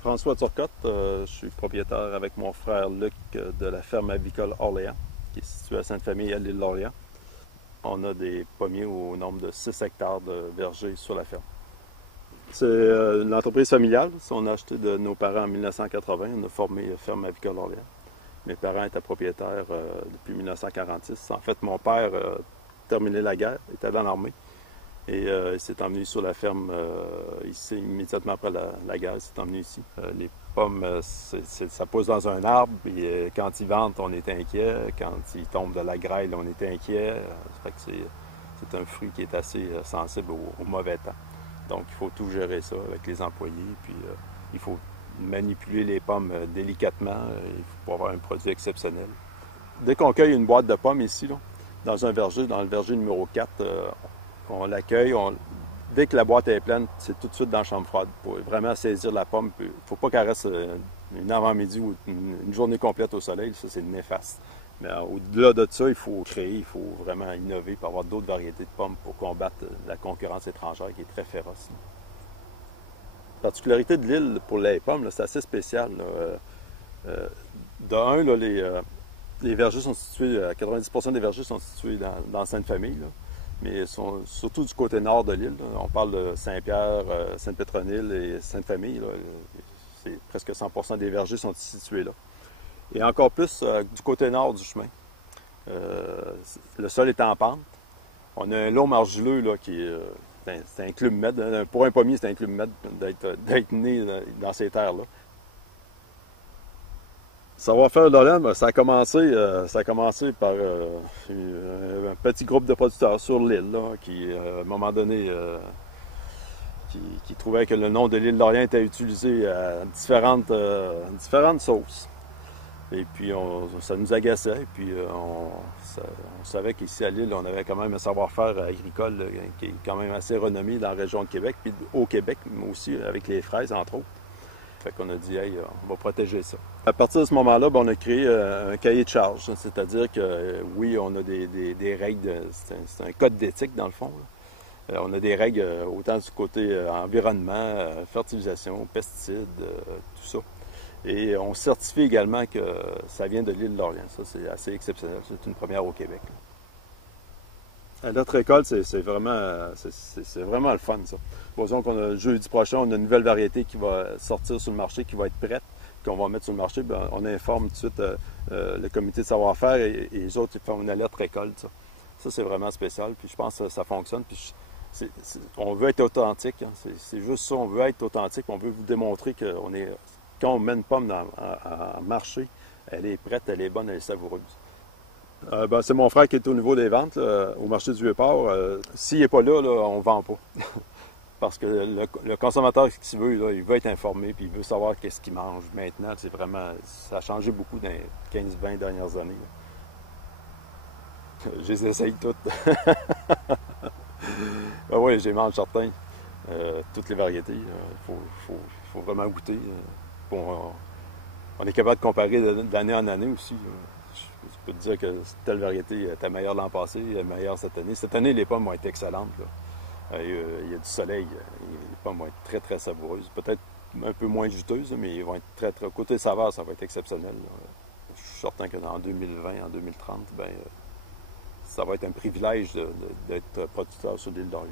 François Turcotte, je suis propriétaire avec mon frère Luc de la ferme avicole Orléans, qui est située à Sainte-Famille, à l'île d'Orléans. On a des pommiers au nombre de 6 hectares de vergers sur la ferme. C'est une entreprise familiale. On a acheté de nos parents en 1980. On a formé Ferme avicole Orléans. Mes parents étaient propriétaires depuis 1946. En fait, mon père a terminé la guerre, était dans l'armée. Et il s'est emmené sur la ferme ici, immédiatement après la guerre, il s'est emmené ici. Les pommes, ça pousse dans un arbre, et quand ils ventent, on est inquiet. Quand ils tombent de la grêle, on est inquiet. Ça fait que c'est un fruit qui est assez sensible au mauvais temps. Donc, il faut tout gérer ça avec les employés. Puis, il faut manipuler les pommes délicatement. Il faut avoir un produit exceptionnel. Dès qu'on cueille une boîte de pommes ici, là, dans un verger, dans le verger numéro 4, on l'accueille. Dès que la boîte est pleine, c'est tout de suite dans la chambre froide pour vraiment saisir la pomme. Il ne faut pas qu'elle reste une avant-midi ou une journée complète au soleil. Ça, c'est néfaste. Mais au-delà de ça, il faut créer, il faut vraiment innover pour avoir d'autres variétés de pommes pour combattre la concurrence étrangère qui est très féroce. La particularité de l'île pour les pommes, c'est assez spécial. De un, là, les vergers sont situés, 90% des vergers sont situés dans Sainte-Famille, là, mais sont surtout du côté nord de l'île. On parle de Saint-Pierre, Sainte-Pétronille et Sainte-Famille. C'est presque 100% des vergers sont situés là. Et encore plus du côté nord du chemin. Le sol est en pente. On a un lot argileux là, qui est c'est un club med. Pour un pommier, c'est un club med d'être né dans ces terres-là. Savoir-faire d'Orléans, ça a commencé par un petit groupe de producteurs sur l'île qui, à un moment donné, qui trouvait que le nom de l'île d'Orléans était utilisé à différentes sauces. Et puis, ça nous agaçait. Et puis, on savait qu'ici à l'île, on avait quand même un savoir-faire agricole qui est quand même assez renommé dans la région de Québec, puis au Québec, mais aussi avec les fraises, entre autres. Fait qu'on a dit, hey, on va protéger ça. À partir de ce moment-là, on a créé un cahier de charge. C'est-à-dire que, oui, on a des règles, c'est un code d'éthique, dans le fond. On a des règles autant du côté environnement, fertilisation, pesticides, tout ça. Et on certifie également que ça vient de l'île d'Orléans. Ça, c'est assez exceptionnel. C'est une première au Québec. À notre école, c'est vraiment le fun, ça. Supposons qu'on a jeudi prochain, on a une nouvelle variété qui va sortir sur le marché, qui va être prête, qu'on va mettre sur le marché. Bien, on informe tout de suite le comité de savoir-faire et les autres ils font une alerte récolte. Ça c'est vraiment spécial. Puis je pense que ça fonctionne. Puis on veut être authentique. Hein. C'est juste ça. On veut être authentique. On veut vous démontrer qu'on est. Quand on met une pomme en marché, elle est prête, elle est bonne, elle est savoureuse. C'est mon frère qui est au niveau des ventes là, au marché du Vieux-Port. S'il n'est pas là, on ne vend pas. Parce que le consommateur, ce qu'il veut, là, il veut être informé puis il veut savoir qu'est-ce qu'il mange. Maintenant, c'est vraiment. Ça a changé beaucoup dans les 15-20 dernières années. Je les essaye toutes. Oui, j'ai mange certains. Toutes les variétés. Faut vraiment goûter. On est capable de comparer d'année en année aussi. Je peux te dire que telle variété était meilleure l'an passé, meilleure cette année. Cette année, les pommes vont être excellentes. Là. Il y a du soleil. Les pommes vont être très, très savoureuses. Peut-être un peu moins juteuses, mais ils vont être très, très... Côté saveur, ça va être exceptionnel. Là. Je suis certain qu'en 2020, en 2030, ça va être un privilège d'être producteur sur l'île d'Orléans.